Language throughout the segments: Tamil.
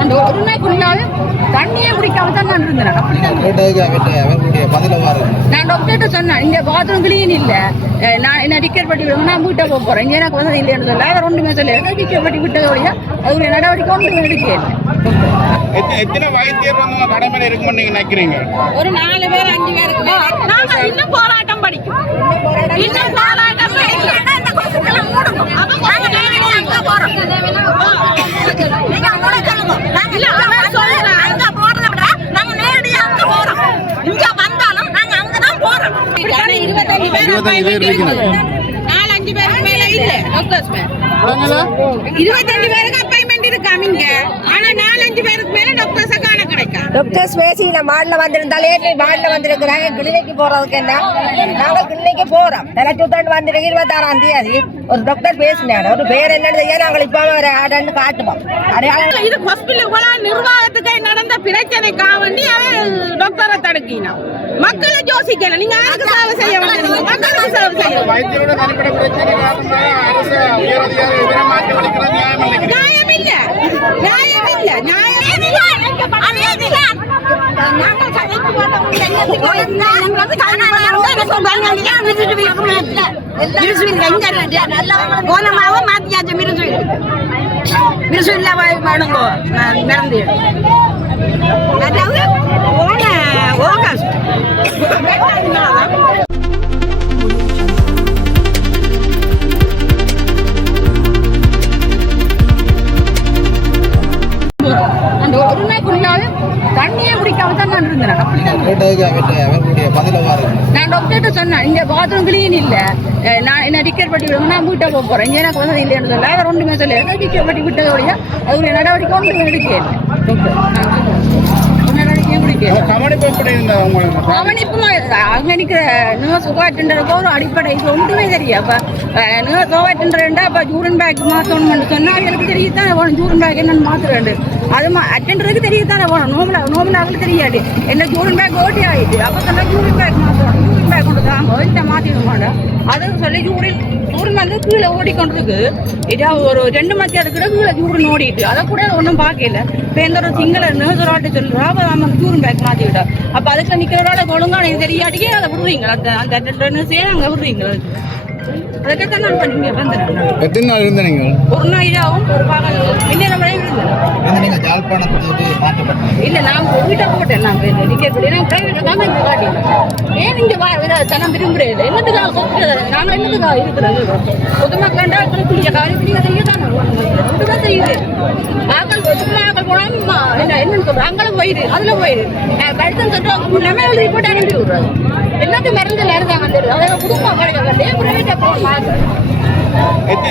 அந்த ஒரு நாளைக்குள்ளால தண்ணியே குடிக்காம தான் நான் இருந்தேன். நான் டாக்டர்கிட்ட சொன்னேன் இந்த பாத்ரூம் கிளீன் இல்ல. நான் என்ன டிக்கெட் பட்டி விடுங்க நான் வீட்டை போக போறேன். இங்க எனக்கு வந்தது இல்லைன்னு சொல்ல அவர் ஒன்றுமே சொல்ல டிக்கெட் பட்டி விட்டதோடைய அவருடைய நடவடிக்கை ஒன்றுமே எடுக்கல. எத்த- எத்தனை வைத்தியர் வந்து கடமையில இருக்கும்னு நீங்க நினைக்கிறீங்க? ஒரு நாலு பேர் அஞ்சு நாங்க இன்னும் போராட்டம் படிக்கும். இன்னும் போராட்டம் நாங்க நேரடியா அங்க போறோம். இல்ல, அவன் சொல்றான். அங்க போறதை விட நாங்க நேரடியா அங்க போறோம். இங்க வந்தாலும் நாங்க அங்கதான் போறோம். இப்படியான இருபத்தஞ்சு பேர் இருபத்தஞ்சு பேர் appointment இருக்கீங்க. இருக்குது. நாலு அஞ்சு பேருக்கு மேல இல்ல டாக்டர்ஸ் மேல இருபத்தஞ்சு பேருக்கு அப்பாயின்மெண்ட் இருக்காம இங்க ஆனா நாலஞ்சு பேருக்கு மேல டாக்டர்ஸ் காண கிடைக்கும் டாக்டர்ஸ் பேசி நான் மாடல வந்திருந்தாலே மாடல வந்திருக்கிறாங்க கிளினிக்கு போறதுக்கு என்ன நாங்க கிளினிக்கு போறோம். தலைச்சுத்தாண்டு வந்திருக்கு இருபத்தாறாம் தேதி. ஒரு டாக்டர் பேசினாரு. ஒரு பேர் என்னன்னு செய்ய நாங்கள் இப்ப ஒரு ஆடன்னு காட்டுவோம். அடையாளம் இது ஹாஸ்பிட்டலுக்குள்ள நிர்வாகத்துக்கு நடந்த பிரச்சனைக்காக வேண்டி அவன் டாக்டரை தடுக்கினான் மக்களை யோசிக்கல. நீங்க யாருக்கு சேவை செய்ய வந்தீங்க? மக்களுக்கு சேவை செய்ய நியாயம் இல்ல. நியாயம் இல்ல. நியாயம் நாங்கள் சண்டைக்கு போட்டவங்க எங்களுக்கு எங்களுக்கு போனமாவும் மாத்தியாச்சு மிருசு மிருசு இல்ல வேணுங்கோ மறந்து அதாவது போன ஆகஸ்ட் அவர்களுடைய நான் டாக்டர்கிட்ட சொன்னேன் இந்த பாத்ரூம் கிளீன் இல்ல. நான் என்ன டிக்கெட் பட்டி விடுங்க நான் வீட்டை போக இங்க எனக்கு வந்தது இல்லைன்னு சொல்ல அவர் ஒன்றுமே சொல்ல டிக்கெட் பட்டி விட்டதோடைய அவருடைய நடவடிக்கை எடுக்கல கவனிப்பும் அங்க நிக்கிற நர்ஸ் சுகாட்டன்றதுக்கு ஒரு அடிப்படை. ஒன்றுமே தெரியும் அப்ப நர்ஸ் சுகாட்டன்றா அப்ப ஜூரன் பேக் மாத்தணும்னு சொன்னா எனக்கு தெரியத்தானே வேணும்? ஜூரன் பேக் என்னன்னு மாத்துறேன் அது அட்டெண்டருக்கு தெரியத்தானே வேணும்? நோமலா நோமலாவுக்கு தெரியாது. என்ன ஜூரன் பேக் ஓட்டி ஆயிடுச்சு அப்ப சொன்னா ஜூரன் பேக் மாத்தணும். ஜூரன் பேக் கொண்டு தாங்க இந்த மாத்திட அதுக்கு சொல்லி ஜூரின் ஜூரன் வந்து கீழே ஓடிக்கொண்டிருக்கு. இதா ஒரு ரெண்டு மத்திய இருக்கிற கீழே ஜூரன் ஓடிட்டு. அதை கூட ஒன்றும் பார்க்கல. இப்போ எந்த ஒரு சிங்கள நர்சராட்ட சொல்றா அப்ப நம்ம ஜூரன் பேக் மாத்தி விட்டா. அப்ப அதுக்கு நிக்கிறவரோட ஒழுங்கா எனக்கு தெரியாட்டியே அதை விடுவீங்களா அந்த அந்த ரெண்டு நர்ஸே அங்க விடுவீங்களா அதுக்கத்தான் நான் பண்ணி வந்துடுறேன். எத்தனை நாள் இருந்த நீங்கள் ஒரு நாள் இதாகும் ஒரு பகல் இன்னும் நம்ம இருந்தேன் வந்து நீங்க ஜாழ்ப்பாணத்துக்கு மாற்றப்பட்டீங்க இல்ல நான் வீட்டை போட்டேன். நான் டிக்கெட் போட்டு பிரைவேட்ல தான் இங்க காட்டினேன் ஏன் இங்க வா இதை தனம் விரும்புறேன்? என்னத்துக்காக சொல்றது நாங்க என்னத்துக்காக இருக்கிறது பொதுமக்கள் அப்புறம் குளிக்க காரி பிடிக்க செய்ய தானே மட்டும்தான் ஆக்கள் சும்மா ஆக்கள் போனா என்ன என்னன்னு சொல்றேன் அங்கெல்லாம் போயிடு அதுல போயிடு கழுத்தம் எழுதி போட்டு அனுப்பி எல்லாத்தையும் மருந்து குடும்பம் கிடைக்க பிரைவேட்டா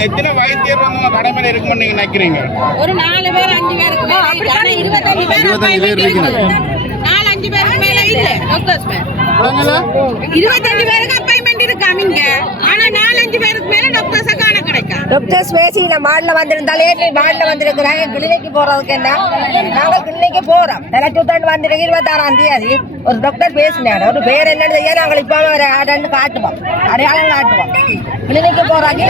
எத்தனை வைத்தியர் வந்து உங்க கடமையில இருக்கும்னு நீங்க நினைக்கிறீங்க? ஒரு நாலு பேர் அஞ்சு பேருக்கு. ஆனா இருபத்தஞ்சு பேர் இருபத்தஞ்சு பேர் இருக்கீங்க. நாலு அஞ்சு பேருக்கு மேல இல்ல. டாக்டர்ஸ் மேல. இருபத்தஞ்சு பேருக்கு அப்பாயின்மெண்ட் இருக்காம இங்க ஆனா நாலஞ்சு பேருக்கு மேல டாக்டர்ஸ் காண கிடைக்கும் டாக்டர்ஸ் பேசி நான் மாடல வந்திருந்தாலே மாடல வந்திருக்கிறாங்க கிளினிக்கு போறதுக்கு என்ன? நாங்க கிளினிக்கு போறோம். தலைச்சுத்தாண்டு வந்திருக்கு இருபத்தாறாம் தேதி. ஒரு டாக்டர் பேசினாரு. ஒரு பேர் என்னன்னு செய்ய நாங்கள் இப்ப ஒரு ஆடன்னு காட்டுவோம். அடையாளம் காட்டுவோம். கிளினிக்கு போறாங்க.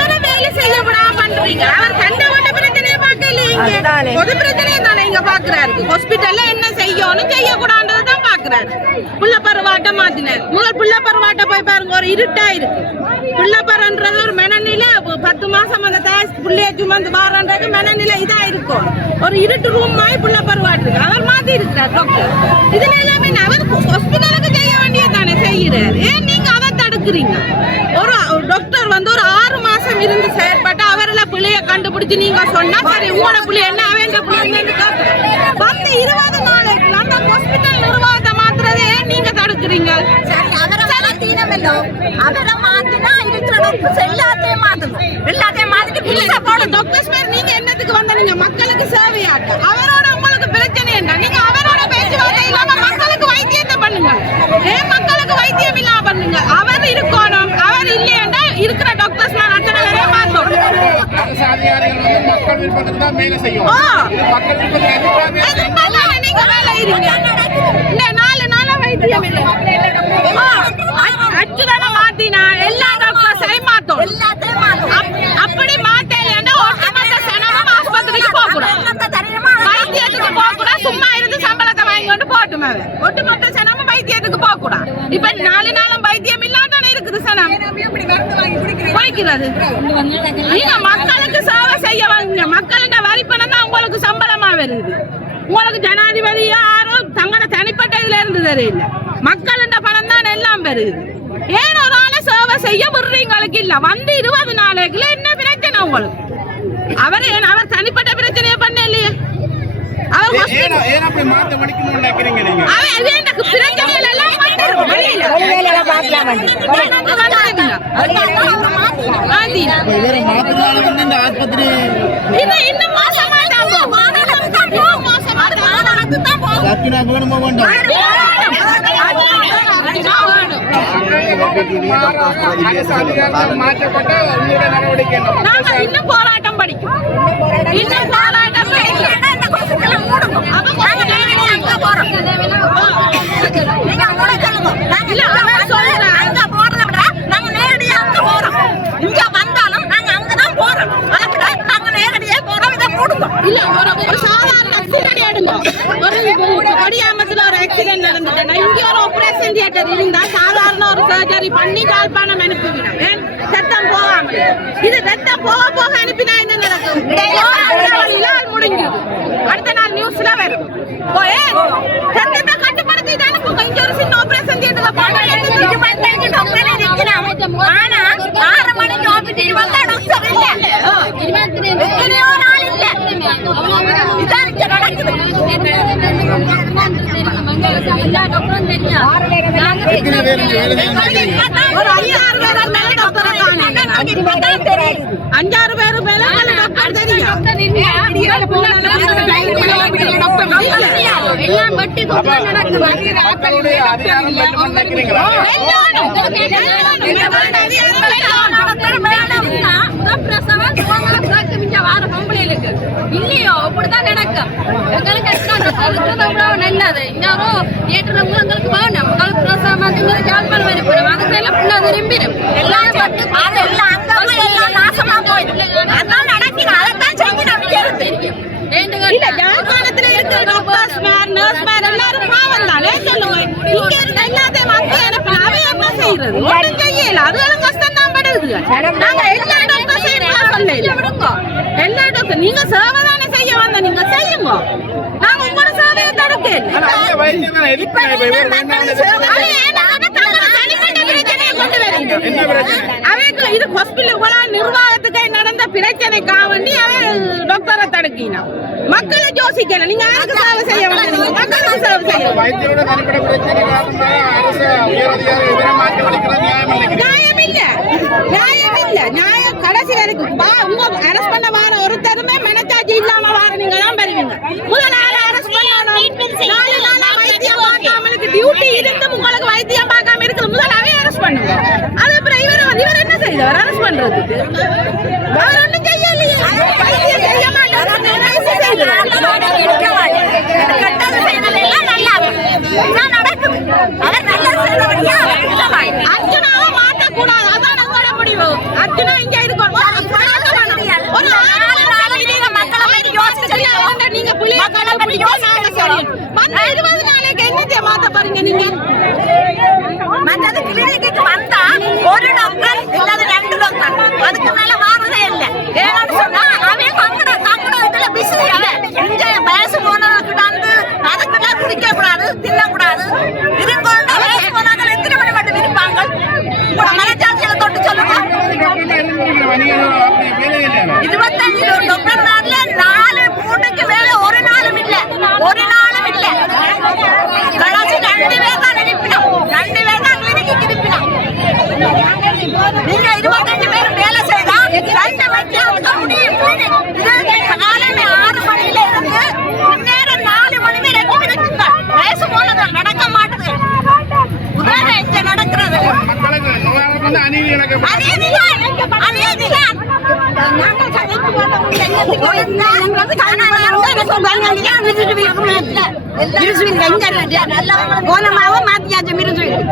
வந்து வேலை செய்ய விடாம பண்றீங்க அவர் பிரச்சனையை பார்க்கல இங்க. அதுதானே. பொது பிரச்சனையை தானே இங்க பாக்குறாரு ஹாஸ்பிட்டல்ல என்ன செய்யணும் செய்யக்கூடாதுன்னு தான் பாக்குறாரு புள்ள பருவாட்ட மாத்தினார். முதல் புள்ள பருவாட்ட போய் பாருங்க ஒரு இருட்டா இருக்கு. புள்ள பருன்றது ஒரு மனநிலை. பத்து மாசம் அந்த தாய் புள்ளைய சுமந்து வாரன்றது மனநிலை இதா இருக்கும். ஒரு இருட்டு ரூம் மாதிரி புள்ள பருவாட்டு இருக்கு. அவர் மாத்தி இருக்கிறார் டாக்டர் இதுல எல்லாமே அவர் ஹாஸ்பிட்டலுக்கு செய்ய வேண்டியது தானே செய்யறாரு ஏன் நீங்க அதை தடுக்கிறீங்க? ஒரு டாக்டர் வந்து ஒரு ஆறு மாசம் இருந்து செயற்பட்டு அவர்ல பிள்ளைய கண்டுபிடிச்சு நீங்க சொன்னா சரி உங்களோட பிள்ளை என்ன அவன் பிள்ளை. வந்து இருபது நாளைக்கு அந்த ஹாஸ்பிட்டல் நிர்வாகத்தை மாத்துறதை ஏன் நீங்க தடுக்கிறீங்க? அவரை அவரை மாத்தினா இருக்கிற டாக்டர்ஸ் எல்லாத்தையும் மாத்தணும். எல்லாத்தையும் மாத்திட்டு புதுசா போடணும். டாக்டர்ஸ் பேர் நீங்க என்னத்துக்கு வந்த நீங்க மக்களுக்கு சேவையாட்ட அவரோட உங்களுக்கு பிரச்சனை என்ன நீங்க அவரோட பேச்சுவார்த்தை இல்லாம மக்களுக்கு வைத்தியத்தை பண்ணுங்க ஏன் மக்களுக்கு வைத்தியம் இல்லாம பண்ணுங்க அவர் இருக்கணும் அவர் இல்லையண்டா இருக்கிற டாக்டர்ஸ் நான் அத்தனை பேரையும் மாத்தணும் அரசு அதிகாரிகள் வந்து மக்கள் விருப்பத்துக்கு தான் வேலை செய்யும். மக்கள் விருப்பத்துக்கு நாலு நாளா வைத்தியம் இல்லை ஆ, அ- அச்சுதானே மாத்தினா எல்லா டாக்டர்ஸையும் மாத்தணும் எல்லாத்தையும் மாத்தணும் அப்- அப்படி மாத்தலைன்னா ஒட்டுமொத்த சனம் அது ஒட்டுமொத்த சனமும் வைத்தியத்துக்கு போக கூடாது இப்ப நாலு நாளும் வைத்தியம் இல்லாதானே இருக்குது சனம் குறைக்கிறது நீங்க மக்களுக்கு சேவை செய்ய வாங்க மக்கள்கிட்ட வரி பணம் தான் உங்களுக்கு சம்பளமா வருது உங்களுக்கு ஜனாதிபதி யாரோ தங்களோட தனிப்பட்ட இருந்து தெரியல மக்களின் பணம் தான் எல்லாம் வருது ஏன் ஒரு ஆளை சேவை செய்ய விடுறீங்களுக்கு இல்ல? வந்து இருபது நாளைக்குள்ள என்ன பிரச்சனை உங்களுக்கு? அவர் ஏன் அவர் தனிப்பட்ட பிரச்சனையை பண்ண இல்லையே? அவர் ஏன் வேண்டாம் மாற்றப்பட்ட உங்களுடைய நடவடிக்கை இன்னும் போராட்டம் படிக்கும் இன்னும் போராட்டம் படிக்கும். இல்ல, அவன் சொல்றான். இல்ல ஒரு ஒரு சாதாரண accident எடுங்க. ஒரு ஒரு accident நடந்துட்டுன்னா, இங்க ஒரு operation theatre இருந்தா சாதாரண ஒரு surgery பண்ணி யாழ்ப்பாணம் அனுப்பிவிடும். ஏன்? ரத்தம் போகாம. இது ரத்தம் போக போக அனுப்பினா என்ன நடக்கும்? அடுத்த வழியில ஆள் முடிஞ்சுது. அடுத்த நாள் நியூஸ்ல வரும் ஓ, ஏன்? ரத்தத்தை கட்டுப்படுத்திட்டு அனுப்புங்க. இங்க ஒரு சின்ன operation theatre பண்ண ஆனா ஆறு மணிக்கு ஆபீஸ் வந்தா டாக்டர் இல்ல எத்தனையோ நாள் இல்ல இதான் இங்க நடக்குது ஒரு ஐயாறு பேர் மேல டாக்டரை காணோம். அஞ்சாறு பேர் மேல டாக்டர் தெரியும் எல்லாம் வேண்டும்னு நினைக்கிறீங்களா இல்லையோ இப்படிதான் நடக்கும் எங்களுக்கு எவ்வளவு நல்லது. யாரும் ஏற்றுறவங்க எங்களுக்கு வேணும். எங்களுக்கு பிரசவத்துக்கு ஜாழ்ப்பாணம் வரப்படும் அதுக்கு எல்லாம் ஃபுல்லா விரும்பிடும் எல்லாரும் அதெல்லாம் எல்லாம் நாசமா போயிடும் அதான் நடக்குது. அதைத்தான் செஞ்சு நம்ம தெரியும்? இல்ல யாழ்ப்பாணத்துல இருக்கிற டாக்டர்ஸ் மேர் நர்ஸ் மேர் எல்லாரும் பாவம் தானே. சொல்லுங்க? இங்க இருக்க எல்லாத்தையும் மக்கள் எனக்கு அவை என்ன செய்யறது? ஒன்றும் செய்யல. அதுகளும் கஷ்டம் தான் படுது. நாங்க எல்லா செய்யலாம் சொல்லல எல்லா டாக்டர் நீங்க சேவை தானே செய்ய வந்த நீங்க செய்யுங்க. நாங்க உங்களோட சேவையை பிரச்சனை? அவைக்கு இது ஹாஸ்பிட்டல் நிர்வாகத்துக்கு நடந்த பிரச்சனைக்காக வேண்டி அவன் டாக்டரை தடுக்கினான் மக்களை யோசிக்கல நீங்க யாருக்கு சேவை செய்ய வந்தீங்க? மக்களுக்கு சேவை செய்ய வைத்தியரோட தனிப்பட்ட அரெஸ்ட் பண்ண வார ஒருத்தருமே மனச்சாட்சி இல்லாம வார நீங்க தான் பெறுவீங்க முதல் நாள் அரெஸ்ட் பண்ணணும். நாலு நாளா வைத்தியம் பார்க்காமலுக்கு டியூட்டி இருந்து உங்களுக்கு வைத்தியம் பார்க்காம இருக்குது. முதல் அவே அரெஸ்ட் பண்ணுங்க. அது அப்புறம் இவர் வந்து இவர் என்ன செய்தவர் அரெஸ்ட் பண்றதுக்கு. வேற ஒண்ணும் செய்யலையே வைத்தியம் செய்ய மாட்டாரு. அர்ஜுனாவை மாற்றக்கூடாது அதான் நம்மளோட முடிவு. அர்ஜுனா இங்க இருக்கணும் ஒரு ஆறு நாள் நீங்க மக்களை பத்தி யோசிச்சு வந்து நீங்க புள்ளிய கண்டுபிடிச்சா நாங்க சரி வந்து இருபது நாளைக்கு என்னத்தை மாத்த போறீங்க நீங்க. மற்றது கிளினிக்கு வந்தா ஒரு டாக்டர் இல்லாத ரெண்டு டாக்டர் அதுக்கு மேல வாரதே இல்ல. ஏன்னு சொன்னா அவன் தங்கட தங்கட இதுல பிஸி இங்க வயசு போனவங்க வந்து அதுக்குள்ள குடிக்க கூடாது தின்னக்கூடாது இதுங்கொண்டு வயசு போனாங்க எத்தனை மணி மட்டும் இருப்பாங்க உங்களோட மனச்சாட்சியில தொட்டு சொல்லுங்க. இருபத்தஞ்சு டாக்டர் நாள்ல நாலு மூணுக்கு மேல ஒரு நாளும் இல்ல ஒரு நாளும் இல்ல கடைசி ரெண்டு பேர் தான் அனுப்பினோம் ரெண்டு பேர் தான் கிளினிக்கு அனுப்பினோம் நீங்க இருபத்தஞ்சு பேர் வேலை செய்தா ரெண்டு மத்தியானத்துக்கு முடியும் இது காலையில ஆறு மணியில இருந்து பின்னேரம் நாலு மணி வரைக்கும் இருக்குங்க வயசு போனது நடக்க மாட்டுது உதாரணம் இங்க நடக்கிறது மக்களுக்கு உங்களுக்கு வந்து அநீதி எனக்கு அநீதிதான். அநீதிதான். நாங்கள் சந்தித்து பார்த்தோம். எங்களுக்கு வந்து எங்களுக்கு கல்யாணம் நடந்தா என்ன சொல்றாங்க? இல்லையா? மிருசுவில் இருக்கணும். மிருசுவில் எங்க இருக்கு? கோணமாவும் மாத்தியாச்சு மிருசுவில்.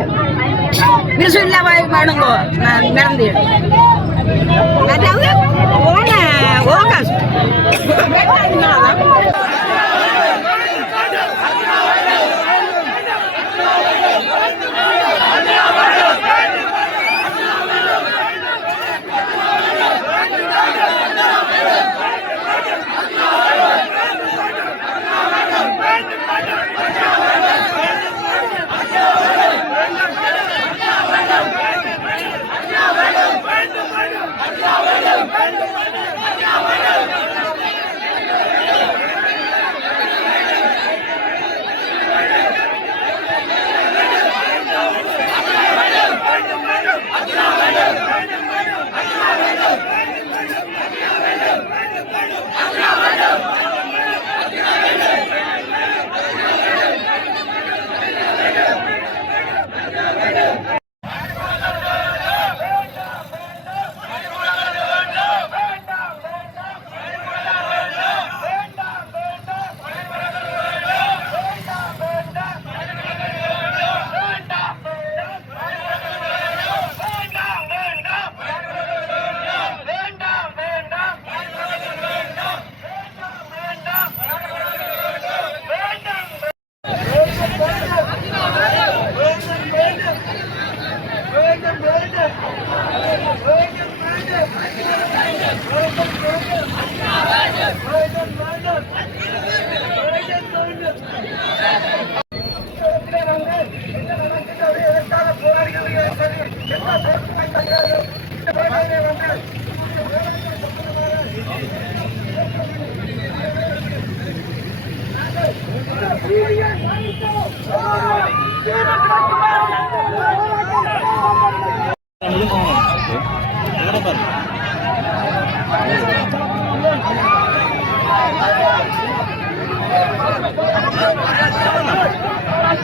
மிருசுவில் போய் பாடுங்கோ. அதாவது போன ஆகஸ்ட்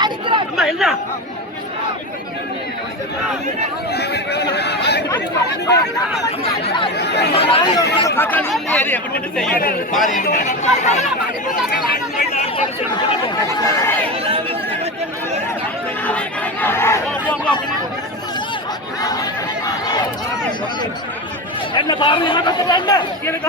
அடிக்கிறோம் அம்மா என்ன? என்ன பாருங்க என்ன கஷ்டம் என்ன எனக்கு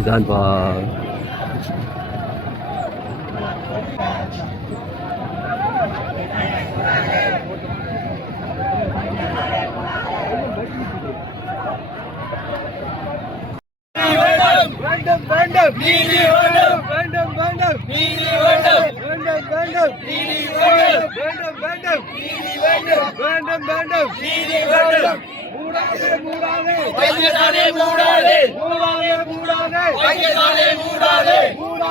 இதான்பா வேண்டும் வேண்டும் நீதி வேண்டும் வேண்டும் வேண்டும் நீதி வேண்டும் வேண்டும் வேண்டும் நீதி வேண்டும் வேண்டும் வேண்டும் நீதி வேண்டும் வேண்டும் வேண்டும் நீதி வேண்டும் மூடாதே மூடாதே. மூடாதே. மூடாதே. மூடாதே.